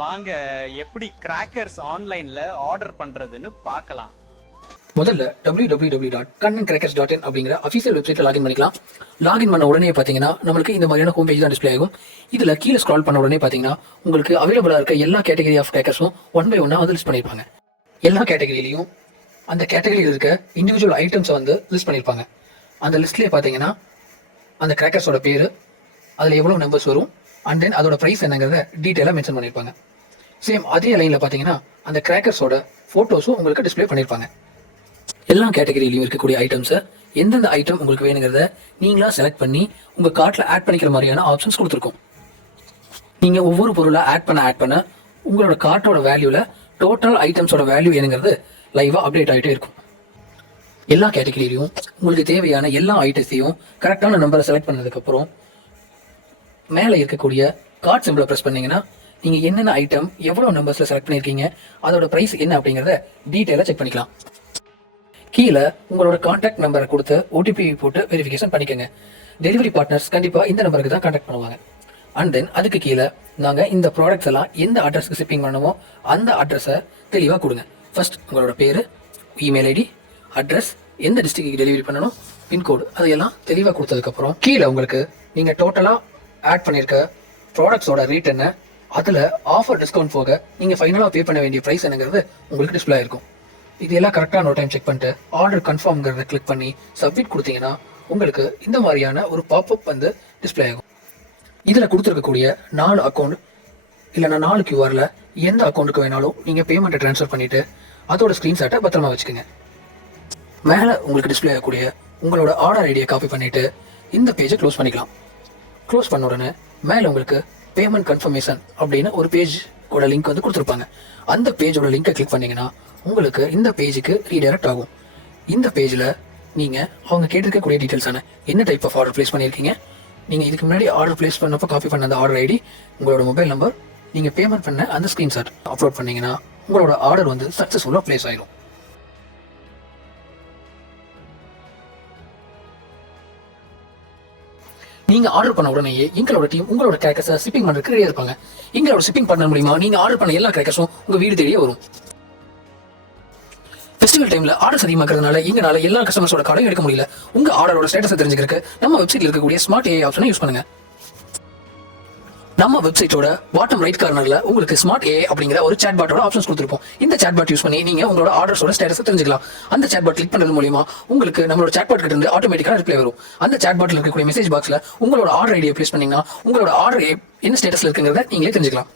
வாங்க எப்படி கிராக்கர்ஸ் ஆன்லைன்ல ஆர்டர் பண்றதுன்னு பார்க்கலாம். முதல்ல www.kannandcrackers.in அப்படிங்கிற அஃபீஷியல் வெப்சைட்ல லாகின் பண்ணிக்கலாம். லாகின் பண்ண உடனே பார்த்தீங்கன்னா நம்மளுக்கு இந்த மாதிரியான ஹோம் பேஜ் தான் டிஸ்பிளே ஆகும். இதுல கீழே ஸ்க்ரால் பண்ண உடனே பார்த்தீங்கன்னா உங்களுக்கு அவைலபிளா இருக்க எல்லா கேட்டகரி ஆஃப் கிராக்கர்ஸும் ஒன் பை ஒன்னா வந்து லிஸ்ட் பண்ணியிருப்பாங்க. எல்லா கேட்டகரியிலையும் அந்த கேட்டகரியில் இருக்க இண்டிவிஜுவல் ஐட்டம்ஸை வந்து லிஸ்ட் பண்ணியிருப்பாங்க. அந்த லிஸ்ட்லேயே பார்த்தீங்கன்னா அந்த கிராக்கர்ஸோட பேர், அதில் எவ்வளோ நம்பர்ஸ் வரும், அண்ட் தென் அதோட ப்ரைஸ் என்னங்கிறத டீட்டெயிலாக மென்ஷன் பண்ணியிருப்பாங்க. சேம் அதே லைனில் பார்த்தீங்கன்னா அந்த கிராக்கர்ஸோட ஃபோட்டோஸும் உங்களுக்கு டிஸ்பிளே பண்ணியிருப்பாங்க. எல்லா கேட்டகரியிலையும் இருக்கக்கூடிய ஐட்டம்ஸை எந்தெந்த ஐட்டம் உங்களுக்கு வேணுங்கிறத நீங்களா செலக்ட் பண்ணி உங்கள் கார்ட்டில் ஆட் பண்ணிக்கிற மாதிரியான ஆப்ஷன்ஸ் கொடுத்துருக்கோம். நீங்கள் ஒவ்வொரு பொருளாக ஆட் பண்ண உங்களோட கார்ட்டோட வேல்யூவில் டோட்டல் ஐட்டம்ஸோட வேல்யூ என்னங்கிறது லைவாக அப்டேட் ஆகிட்டே இருக்கும். எல்லா கேட்டகரியிலையும் உங்களுக்கு தேவையான எல்லா ஐட்டத்தையும் கரெக்டான நம்பரை செலக்ட் பண்ணதுக்கப்புறம் மேலே இருக்கக்கூடிய கார்ட் சிம்பிளை ப்ரெஸ் பண்ணீங்கன்னா நீங்கள் என்னென்ன ஐட்டம் எவ்வளோ நம்பர்ஸில் செலக்ட் பண்ணியிருக்கீங்க, அதோட ப்ரைஸ் என்ன அப்படிங்கிறத டீட்டெயிலாக செக் பண்ணிக்கலாம். கீழே உங்களோட கான்டாக்ட் நம்பரை கொடுத்து ஓடிபி போட்டு வெரிஃபிகேஷன் பண்ணிக்கோங்க. டெலிவரி பார்ட்னர்ஸ் கண்டிப்பாக இந்த நம்பருக்கு தான் கான்டாக்ட் பண்ணுவாங்க. அண்ட் தென் அதுக்கு கீழே நாங்கள் இந்த ப்ராடக்ட்ஸ் எல்லாம் எந்த அட்ரஸ்க்கு ஷிப்பிங் பண்ணணுமோ அந்த அட்ரஸை தெளிவாக கொடுங்க. ஃபர்ஸ்ட் உங்களோட பேர், இமெயில் ஐடி, அட்ரஸ், எந்த டிஸ்ட்ரிக்ட்டுக்கு டெலிவரி பண்ணணும், பின்கோடு, அதையெல்லாம் தெளிவாக கொடுத்ததுக்கப்புறம் கீழே உங்களுக்கு நீங்கள் டோட்டலாக ஆட் பண்ணியிருக்க ப்ராடக்ட்ஸோட ரேட் என்ன, அதில் ஆஃபர் டிஸ்கவுண்ட் போக நீங்கள் ஃபைனலாக பே பண்ண வேண்டிய ப்ரைஸ் என்னங்கிறது உங்களுக்கு டிஸ்பிளே ஆயிருக்கும். இது எல்லாம் கரெக்டான ஒரு டைம் செக் பண்ணிட்டு ஆர்டர் கன்ஃபார்ம்ங்கிறத கிளிக் பண்ணி சப்மிட் கொடுத்தீங்கன்னா உங்களுக்கு இந்த மாதிரியான ஒரு பாப்அப் வந்து டிஸ்பிளே ஆகும். இதில் கொடுத்துருக்கக்கூடிய 4 அக்கௌண்ட் இல்லைனா 4 கியூஆரில் எந்த அக்கௌண்ட்டுக்கு வேணாலும் நீங்கள் பேமெண்ட்டை ட்ரான்ஸ்ஃபர் பண்ணிவிட்டு அதோட ஸ்க்ரீன்ஷாட்டை பத்திரமா வச்சுக்கோங்க. மேலே உங்களுக்கு டிஸ்பிளே ஆகக்கூடிய உங்களோட ஆர்டர் ஐடியை காப்பி பண்ணிவிட்டு இந்த பேஜை க்ளோஸ் பண்ணிக்கலாம். க்ளோஸ் பண்ண உடனே மேலே உங்களுக்கு பேமெண்ட் கன்ஃபர்மேஷன் அப்படின்னு ஒரு பேஜோட லிங்க் வந்து கொடுத்துருப்பாங்க. அந்த பேஜோட லிங்கை கிளிக் பண்ணிங்கன்னா உங்களுக்கு இந்த பேஜுக்கு ரீடைரக்ட் ஆகும். இந்த பேஜில் நீங்கள் அவங்க கேட்டிருக்கக்கூடிய டீட்டெயில்ஸான என்ன டைப் ஆஃப் ஆர்டர் ப்ளேஸ் பண்ணியிருக்கீங்க, நீங்கள் இதுக்கு முன்னாடி ஆர்டர் ப்ளேஸ் பண்ணப்போ காப்பி பண்ண அந்த ஆர்டர் ஐடி, உங்களோட மொபைல் நம்பர், நீங்கள் பேமெண்ட் பண்ண அந்த ஸ்க்ரீன்ஷாட் அப்லோட் பண்ணிங்கன்னா உங்களோட ஆர்டர் வந்து சக்ஸஸ்ஃபுல்லாக ப்ளேஸ் ஆயிடும். நீங்க ஆர்டர் பண்ண உடனேயே எங்களோட டீம் உங்களோட கிராக்கர்ஸை ஷிப்பிங் பண்றதுக்கு ரெடியா இருப்பாங்க. எங்களோட ஷிப்பிங் பண்ண மூலியமா நீங்க ஆர்டர் பண்ண எல்லா கிராக்கர்ஸும் உங்க வீடு தேடியே வரும். ஃபெஸ்டிவல் டைம்ல ஆர்டர்ஸ் அதிகமாகிறதுனால எங்களால எல்லா கஸ்டமர்ஸோட கார்டையும் எடுக்க முடியல. உங்க ஆர்டரோட ஸ்டேட்டஸை தெரிஞ்சுக்கிறதுக்கு நம்ம வெப்சைட்ல இருக்கக்கூடிய ஸ்மார்ட் ஏஐ ஆப்ஷனை யூஸ் பண்ணுங்க. நம்ம வெப்சைட்டோட பாட்டம் ரைட் கார்னர்ல உங்களுக்கு ஸ்மார்ட் ஏஐ அப்படிங்கிற ஒரு சாட் பாட்டோட ஆப்ஷன்ஸ் கொடுத்துருப்போம். இந்த சாட் பாட் யூஸ் பண்ணி நீங்க உங்களோட ஆர்டர்ஸோட ஸ்டேட்டஸை தெரிஞ்சுக்கலாம். அந்த சாட் பாட் கிளிக் பண்றது மூலமா உங்களுக்கு நம்மளோட சாட் பாட் கிட்ட இருந்து ஆட்டோமேட்டிக்கா ரிப்ளை வரும். அந்த சாட் பாட்ல இருக்கக்கூடிய மெசேஜ் பாக்ஸ்ல உங்களோட ஆர்டர் ஐடியை பிளேஸ் பண்ணீங்கன்னா உங்களோட ஆர்டர் என்ன ஸ்டேட்டஸ்ல இருக்குங்கிறத நீங்களே தெரிஞ்சுக்கலாம்.